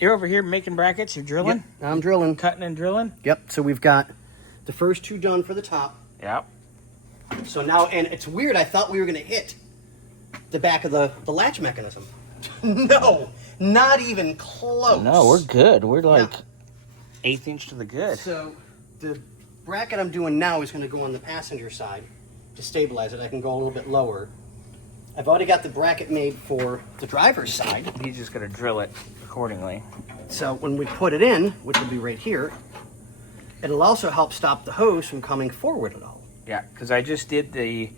you're over here making brackets. You're drilling? Yep, I'm drilling. Cutting and drilling? Yep, so we've got the first 2 done for the top. Yep. So now, and it's weird, I thought we were going to hit the back of the latch mechanism. No, not even close. No, we're good. We're like 1/8 inch to the good. So the bracket I'm doing now is going to go on the passenger side to stabilize it. I can go a little bit lower. I've already got the bracket made for the driver's side. He's just going to drill it accordingly. So when we put it in, which will be right here, it'll also help stop the hose from coming forward at all. Yeah, because I just did the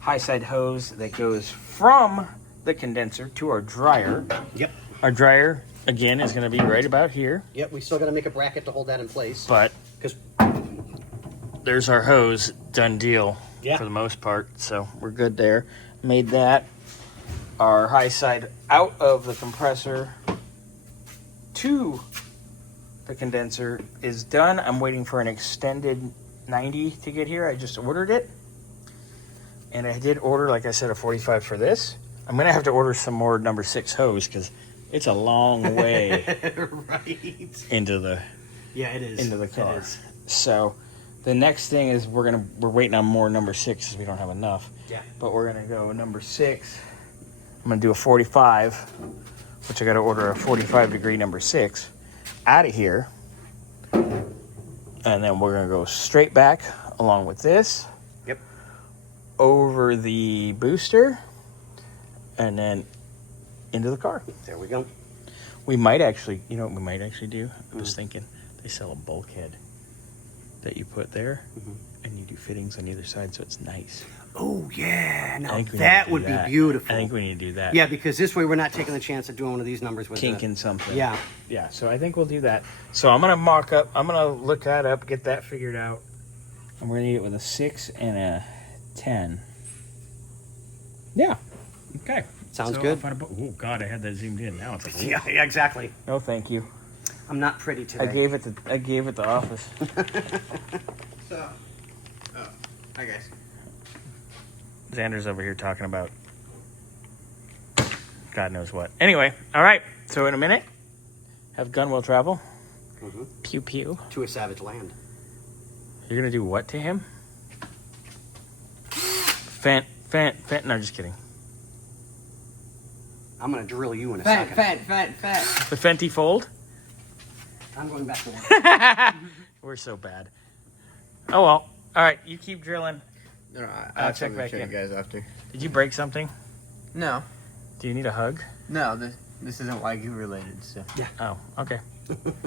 high side hose that goes from the condenser to our dryer. Yep. Our dryer, again, is going to be right about here. Yep, we still got to make a bracket to hold that in place. But because there's our hose, done deal Yeah. for the most part. So we're good there. Made that. Our high side out of the compressor to the condenser is done. I'm waiting for an extended 90 to get here. I just ordered it. And I did order, like I said, a 45 for this. I'm going to have to order some more number 6 hose because it's a long way right into the it is into the car. It is. So the next thing is we're waiting on more number 6 because we don't have enough. Yeah. But we're gonna go number 6. I'm gonna do a 45, which I got to order a 45-degree number 6 out of here, and then we're gonna go straight back along with this. Yep. Over the booster, and then into the car. There we go. We might actually, you know what we might actually do? I was thinking they sell a bulkhead that you put there, and you do fittings on either side, so it's nice. Oh yeah, now I think we that need to would do be beautiful. I think we need to do that. Yeah, because this way we're not taking the chance of doing one of these numbers with Kinking something. Yeah. Yeah, so I think we'll do that. So I'm going to look that up, get that figured out. And we're going to eat it with a 6 and a 10. Yeah. Okay. Sounds So good. Oh, God, I had that zoomed in. Now it's like, Yeah, exactly. no, thank you. I'm not pretty today. I gave it the office. So, hi guys. Xander's over here talking about God knows what. Anyway, all right. So in a minute, have gun will travel. Pew pew. To a savage land. You're gonna do what to him? Fent. No, just kidding. I'm gonna drill you in a Fat. The Fenty fold. I'm going back to work. We're so bad. Oh well. All right, you keep drilling. No, I'll check back show in. you guys after. Did you break something? No, Do you need a hug? no, this isn't Wagyu related. So. Oh, okay.